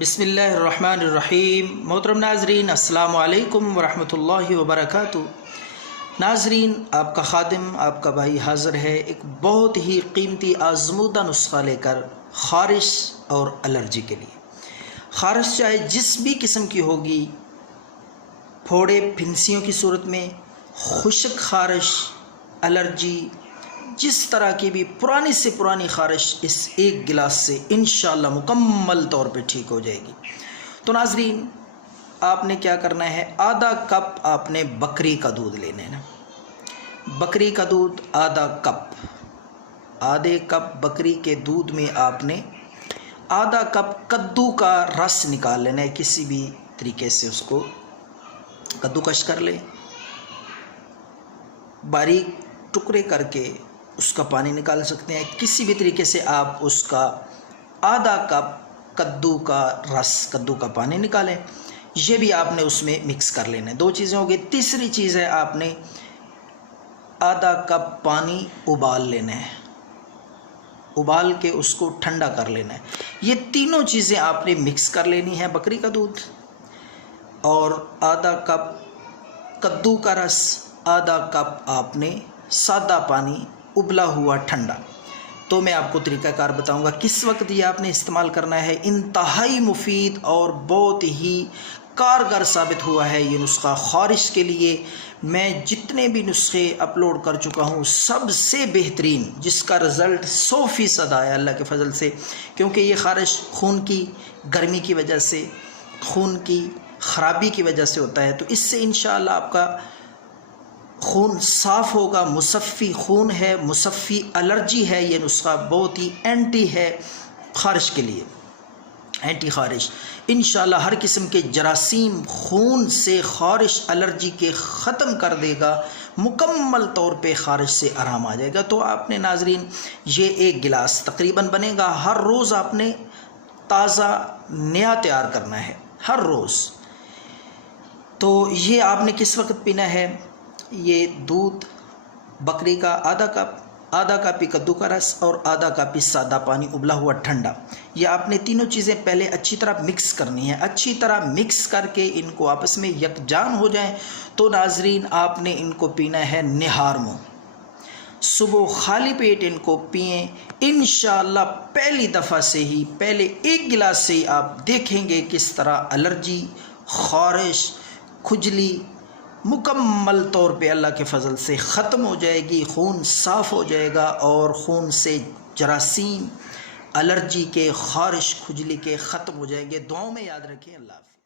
بسم اللہ الرحمن الرحیم۔ محترم ناظرین، السلام علیکم ورحمۃ اللہ وبرکاتہ۔ ناظرین، آپ کا خادم، آپ کا بھائی حاضر ہے ایک بہت ہی قیمتی آزمودہ نسخہ لے کر خارش اور الرجی کے لیے۔ خارش چاہے جس بھی قسم کی ہوگی، پھوڑے پھنسیوں کی صورت میں، خشک خارش، الرجی، جس طرح کی بھی پرانی سے پرانی خارش اس ایک گلاس سے انشاءاللہ مکمل طور پہ ٹھیک ہو جائے گی۔ تو ناظرین، آپ نے کیا کرنا ہے، آدھا کپ آپ نے بکری کا دودھ لینا ہے نا۔ بکری کا دودھ آدھا کپ، آدھے کپ بکری کے دودھ میں آپ نے آدھا کپ کدو کا رس نکال لینا ہے۔ کسی بھی طریقے سے اس کو کدو کش کر لیں، باریک ٹکڑے کر کے اس کا پانی نکال سکتے ہیں۔ کسی بھی طریقے سے آپ اس کا آدھا کپ کدو کا رس، کدو کا پانی نکالیں۔ یہ بھی آپ نے اس میں مکس کر لینا ہے۔ دو چیزیں ہو گئی۔ تیسری چیز ہے، آپ نے آدھا کپ پانی ابال لینا ہے، ابال کے اس کو ٹھنڈا کر لینا ہے۔ یہ تینوں چیزیں آپ نے مکس کر لینی ہے، بکری کا دودھ اور آدھا کپ کدو کا رس، آدھا کپ آپ نے سادہ پانی ابلا ہوا ٹھنڈا۔ تو میں آپ کو طریقہ کار بتاؤں گا کس وقت یہ آپ نے استعمال کرنا ہے۔ انتہائی مفید اور بہت ہی کارگر ثابت ہوا ہے یہ نسخہ خارش کے لیے۔ میں جتنے بھی نسخے اپلوڈ کر چکا ہوں، سب سے بہترین، جس کا رزلٹ 100% آیا اللہ کے فضل سے، کیونکہ یہ خارش خون کی گرمی کی وجہ سے، خون کی خرابی کی وجہ سے ہوتا ہے۔ تو اس سے انشاءاللہ آپ کا خون صاف ہوگا۔ مصفی خون ہے، مصفی الرجی ہے یہ نسخہ، بہت ہی اینٹی ہے خارش کے لیے، اینٹی خارش۔ انشاءاللہ ہر قسم کے جراثیم خون سے خارش الرجی کے ختم کر دے گا، مکمل طور پہ خارش سے آرام آ جائے گا۔ تو آپ نے ناظرین، یہ ایک گلاس تقریباً بنے گا۔ ہر روز آپ نے تازہ نیا تیار کرنا ہے، ہر روز۔ تو یہ آپ نے کس وقت پینا ہے، یہ دودھ بکری کا آدھا کپ ہی کدو کا رس اور آدھا کپ ہی سادہ پانی ابلا ہوا ٹھنڈا۔ یہ آپ نے تینوں چیزیں پہلے اچھی طرح مکس کرنی ہے۔ اچھی طرح مکس کر کے ان کو آپس میں یکجان ہو جائیں تو ناظرین، آپ نے ان کو پینا ہے نہار منہ۔ صبح خالی پیٹ ان کو پئیں۔ انشاءاللہ پہلی دفعہ سے ہی، پہلے ایک گلاس سے ہی آپ دیکھیں گے کس طرح الرجی، خارش، کھجلی مکمل طور پہ اللہ کے فضل سے ختم ہو جائے گی۔ خون صاف ہو جائے گا اور خون سے جراثیم الرجی کے، خارش، کھجلی کے ختم ہو جائیں گے۔ دعاؤں میں یاد رکھیں۔ اللہ حافظ۔